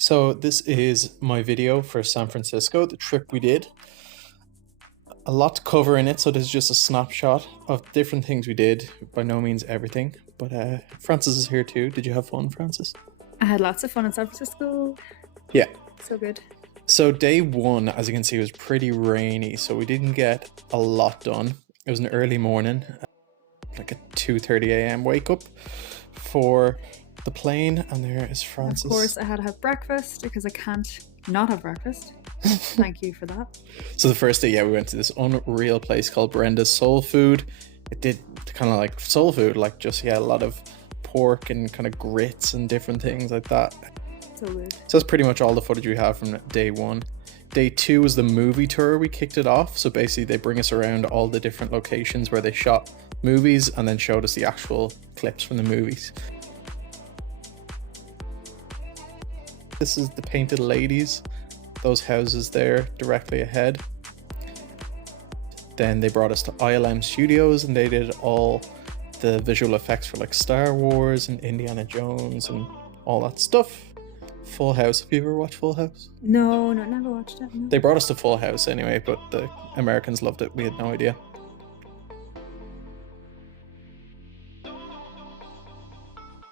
So this is my video for San Francisco, the trip we did. A lot to cover in it, so this is just a snapshot of different things we did. By no means everything, but Francis is here too. Did you have fun, Francis? I had lots of fun in San Francisco. Yeah. So good. So day one, as you can see, was pretty rainy, so we didn't get a lot done. It was an early morning, like a 2:30 a.m. wake up for the plane, and there is Francis. Of course, I had to have breakfast because I can't not have breakfast. Thank you for that. So the first day, yeah, we went to this unreal place called Brenda's Soul Food. It did kind of like soul food, like just, yeah, a lot of pork and kind of grits and different things like that. So good. So that's pretty much all the footage we have from day one. Day two was the movie tour. We kicked it off. So basically they bring us around all the different locations where they shot movies and then showed us the actual clips from the movies. This is the Painted Ladies, those houses there directly ahead. Then they brought us to ILM Studios and they did all the visual effects for like Star Wars and Indiana Jones and all that stuff. Full House. Have you ever watched Full House? No, never watched it. No. They brought us to Full House anyway, but the Americans loved it. We had no idea.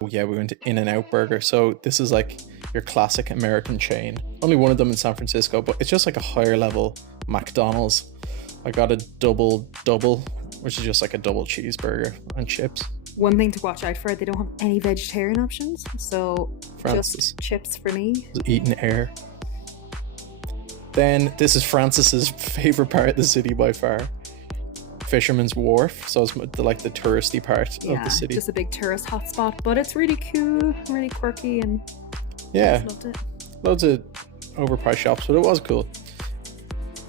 Oh yeah, we went to In-N-Out Burger. So this is like your classic American chain. Only one of them in San Francisco, but it's just like a higher level McDonald's. I got a double, which is just like a double cheeseburger and chips. One thing to watch out for, they don't have any vegetarian options, so Francis. Just chips for me. Eating air. Then this is Francis's favorite part of the city by far. Fisherman's Wharf, so it's like the touristy part of the city. Just a big tourist hotspot, but it's really cool, really quirky, and yeah, I just loved it. Loads of overpriced shops, but it was cool.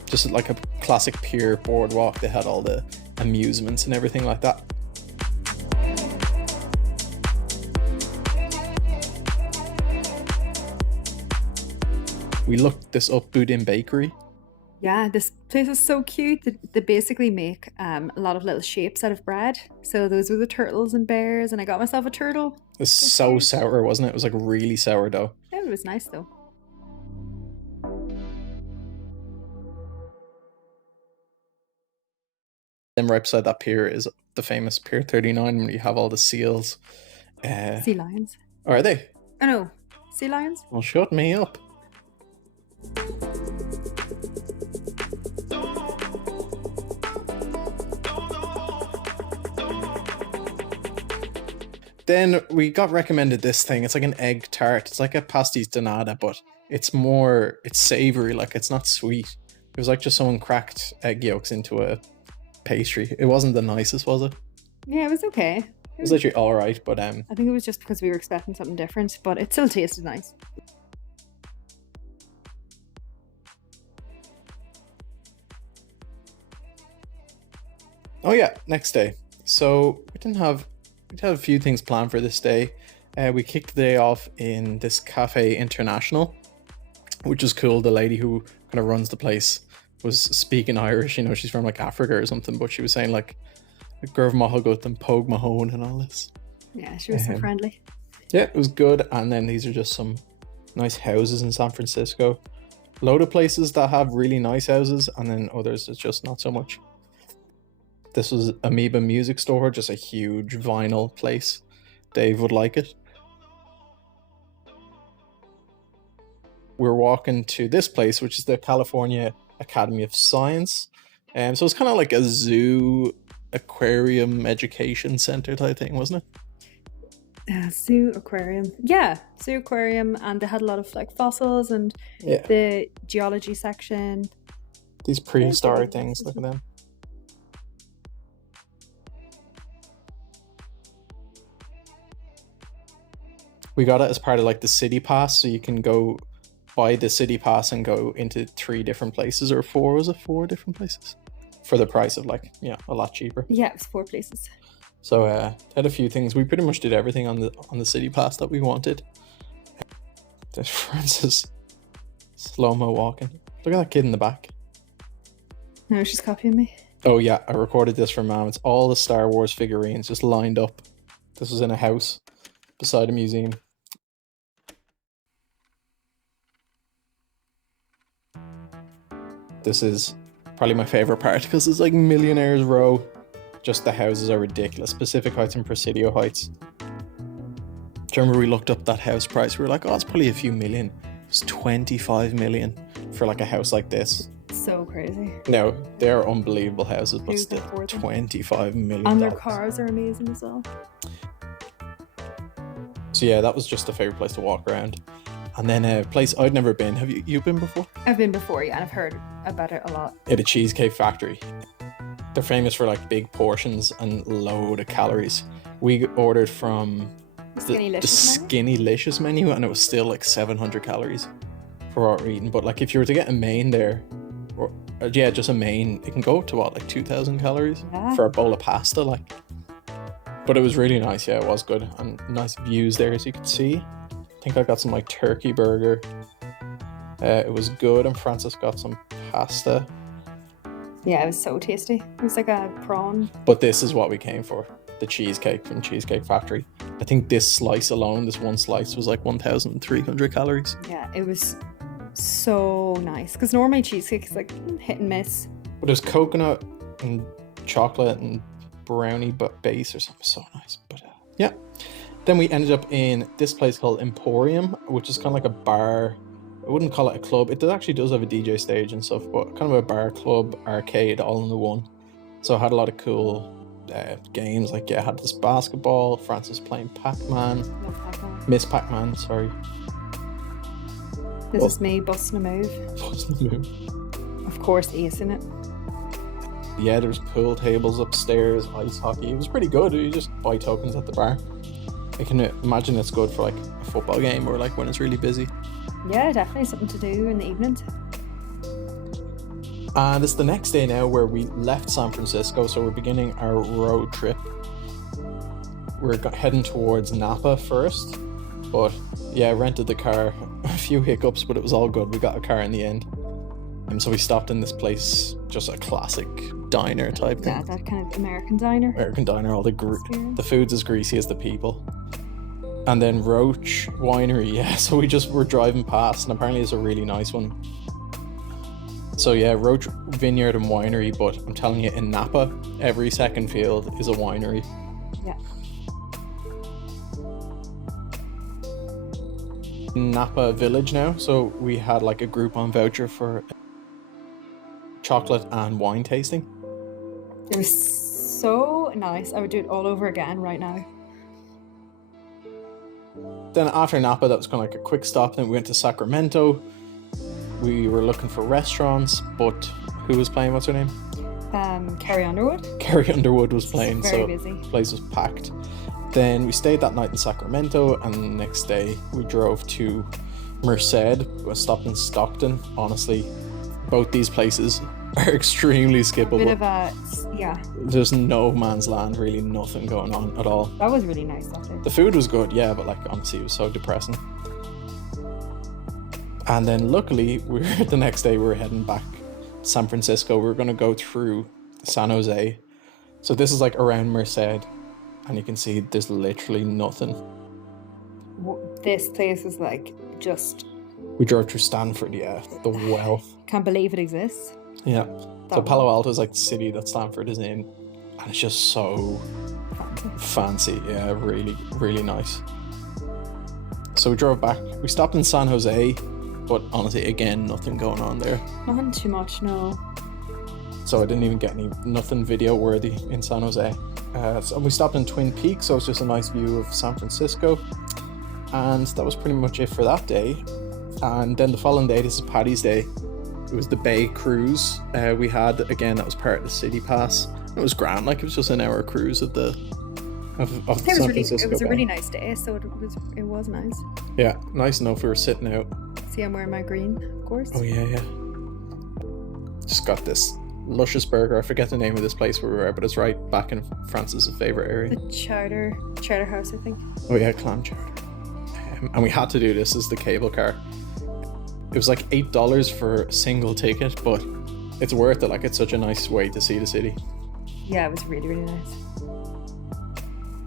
Just like a classic pier boardwalk. They had all the amusements and everything like that. We looked this up, Boudin Bakery. Yeah, this place is so cute. They basically make a lot of little shapes out of bread. So those were the turtles and bears, and I got myself a turtle. It was so sour, wasn't it? It was like really sourdough. Yeah, it was nice though. Then right beside that pier is the famous Pier 39, where you have all the seals. Sea lions. Are they? Oh no, sea lions? Well, shut me up. Then we got recommended this thing. It's like an egg tart. It's like a pastis de nata, but it's savory, like it's not sweet. It was like just someone cracked egg yolks into a pastry. It wasn't the nicest, was it? Yeah, it was okay. It was literally all right, but I think it was just because we were expecting something different, but it still tasted nice. Oh yeah, next day. So we had a few things planned for this day. We kicked the day off in this Cafe International, which is cool. The lady who kind of runs the place was speaking Irish. You know, she's from like Africa or something, but she was saying like Gurv Mahagut and Pogue Mahone and all this. Yeah, she was so friendly. Yeah, it was good. And then these are just some nice houses in San Francisco. Load of places that have really nice houses, and then others that's just not so much. This was Amoeba Music Store, just a huge vinyl place. Dave would like it. We're walking to this place, which is the California Academy of Science. So it's kind of like a zoo, aquarium, education center type thing, wasn't it? Zoo aquarium. Yeah, zoo aquarium, and they had a lot of like fossils and the geology section. These prehistoric things, look at them. We got it as part of like the city pass, so you can go buy the city pass and go into 3 different places, or 4, was it 4 different places? For the price of like, yeah, a lot cheaper. Yeah, it was 4 places. So had a few things. We pretty much did everything on the city pass that we wanted. There's Francis slow-mo walking. Look at that kid in the back. No, she's copying me. Oh yeah, I recorded this for Mom. It's all the Star Wars figurines just lined up. This was in a house beside a museum. this is probably my favorite part because it's like Millionaires Row. Just the houses are ridiculous. Pacific Heights and Presidio Heights. Do you remember we looked up that house price? We were like, oh, it's probably a few million. It's 25 million for like a house like this. So crazy. No, they're unbelievable houses, but Who still can afford them? 25 million. And their cars are amazing as well. So yeah, that was just a favorite place to walk around. And then a place I'd never been. Have you been before? I've been before, yeah, and I've heard about it a lot. At a Cheesecake Factory. They're famous for like big portions and load of calories. We ordered from the Skinnylicious menu, and it was still like 700 calories for what we're eating. But like if you were to get a main there, or yeah, just a main, it can go up to what, like 2,000 calories for a bowl of pasta, like. But it was really nice, yeah, it was good, and nice views there as you could see. I think I got some like turkey burger. It was good, and Francis got some pasta. Yeah, it was so tasty. It was like a prawn. But this is what we came for, the cheesecake from Cheesecake Factory. I think this slice alone, this one slice, was like 1,300 calories. Yeah, it was so nice. Because normally cheesecake is like hit and miss. But there's coconut and chocolate and brownie base or something, so nice. But yeah. Then we ended up in this place called Emporium, which is kind of like a bar. I wouldn't call it a club. It actually does have a DJ stage and stuff, but kind of a bar, club, arcade, all in the one. So it had a lot of cool games. Like, yeah, I had this basketball. Francis playing Pac-Man. Love Pac-Man. Miss Pac-Man, sorry. This is me busting a move. Busting a move. Of course, Ace in it. Yeah, there's pool tables upstairs, ice hockey. It was pretty good. You just buy tokens at the bar. I can imagine it's good for like a football game or like when it's really busy. Yeah, definitely something to do in the evenings. And it's the next day now where we left San Francisco, so we're beginning our road trip. We're heading towards Napa first, but yeah, rented the car. A few hiccups, but it was all good. We got a car in the end. And so we stopped in this place, just a classic diner type thing. Yeah, that kind of American diner. American diner, all the food's as greasy as the people. And then Roach Winery, yeah, so we're driving past, and apparently it's a really nice one. So yeah, Roach Vineyard and Winery, but I'm telling you, in Napa, every second field is a winery. Yeah. Napa Village now, so we had like a Groupon voucher for chocolate and wine tasting. It was so nice. I would do it all over again right now. Then after Napa, that was kind of like a quick stop. Then we went to Sacramento. We were looking for restaurants, but who was playing? What's her name? Carrie Underwood. Carrie Underwood was playing, Very so busy. the place was packed. Then we stayed that night in Sacramento, and the next day we drove to Merced. We stopped in Stockton. Honestly, both these places are extremely skippable. A bit of a, yeah. There's no man's land, really, nothing going on at all. That was really nice that day. The food was good, yeah, but like honestly, it was so depressing. And then luckily, the next day we were heading back to San Francisco. We were going to go through San Jose. So this is like around Merced, and you can see there's literally nothing. This place is like just... We drove through Stanford, yeah, the well. Can't believe it exists. Yeah. So Palo Alto is like the city that Stanford is in, and it's just so fancy. Yeah, really, really nice. So we drove back. We stopped in San Jose, but honestly, again, nothing going on there. Nothing too much, no. So I didn't even get nothing video worthy in San Jose. So we stopped in Twin Peaks, so it's just a nice view of San Francisco. And that was pretty much it for that day. And then the following day, this is Paddy's Day. It was the Bay Cruise we had. Again, that was part of the City Pass. It was grand, like it was just an hour cruise of the San Francisco. It was a Bay. really nice day, so it was nice. Yeah, nice enough. We were sitting out. See, I'm wearing my green, of course. Oh yeah. Just got this luscious burger. I forget the name of this place where we were, but it's right back in Francis' favourite area. The Charter House, I think. Oh yeah, Clam Chowder. And we had to do this as the cable car. It was like $8 for a single ticket, but it's worth it. Like, it's such a nice way to see the city. Yeah, it was really, really nice.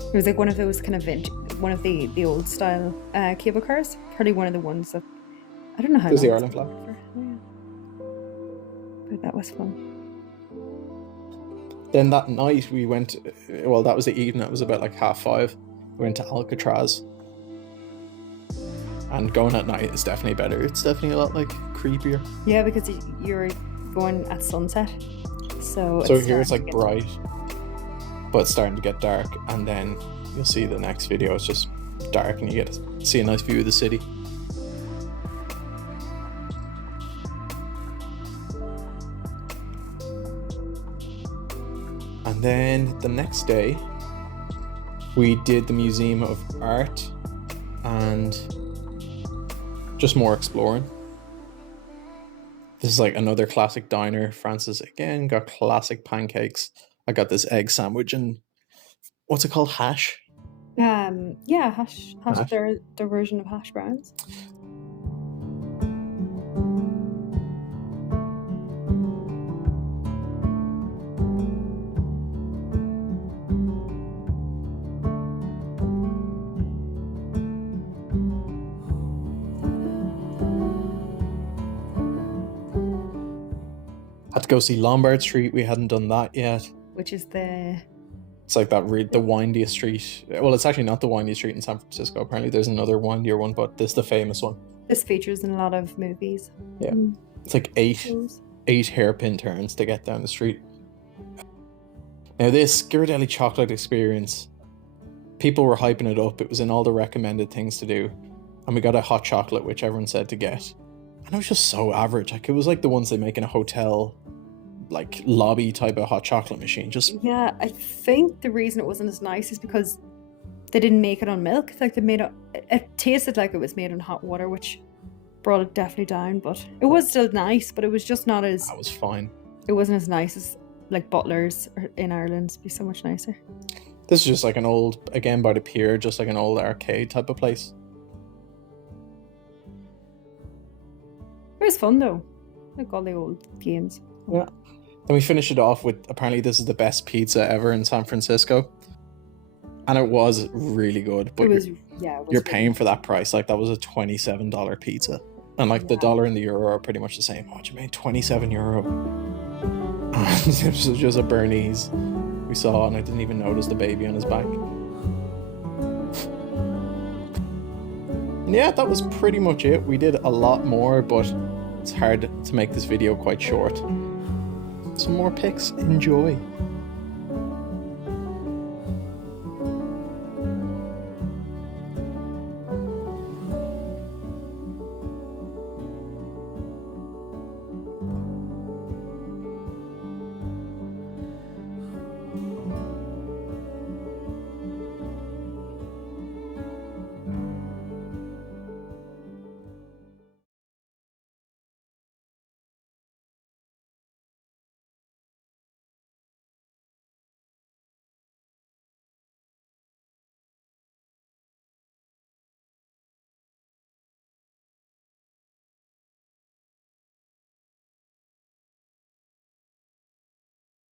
It was like one of those kind of one of the old style cable cars. Probably one of the ones that, I don't know how. There's the Ireland flag. But that was fun. Then that night we went, well, that was the evening, it was about like 5:30. We went to Alcatraz. And going at night is definitely better. It's definitely a lot like creepier. Yeah, because you're going at sunset. So here it's like bright, but it's starting to get dark. And then you'll see the next video, it's just dark and you get to see a nice view of the city. And then the next day, we did the Museum of Art and just more exploring. This is like another classic diner. Francis again got classic pancakes. I got this egg sandwich and what's it called? Hash? Yeah, hash. Their version of hash browns. Had to go see Lombard Street. We hadn't done that yet. Which is It's like that the windiest street. Well, it's actually not the windiest street in San Francisco. Apparently there's another windier one, but this is the famous one. This features in a lot of movies. Yeah. It's like eight hairpin turns to get down the street. Now this Ghirardelli chocolate experience, people were hyping it up. It was in all the recommended things to do. And we got a hot chocolate, which everyone said to get. And it was just so average. Like, it was like the ones they make in a hotel, like lobby type of hot chocolate machine. Yeah, I think the reason it wasn't as nice is because they didn't make it on milk. Like they made it tasted like it was made on hot water, which brought it definitely down. But it was still nice, but it was just not as. That was fine. It wasn't as nice as like Butler's in Ireland. It'd be so much nicer. This is just like an old, again by the pier, just like an old arcade type of place. It was fun though, like all the old games. Yeah. Then we finished it off with, apparently this is the best pizza ever in San Francisco. And it was really good. But you're paying for that price. Like that was a $27 pizza. And like the dollar and the euro are pretty much the same. What do you mean? €27. And it was just a Bernese we saw, and I didn't even notice the baby on his back. And yeah, that was pretty much it. We did a lot more, but it's hard to make this video quite short. Some more pics. Enjoy.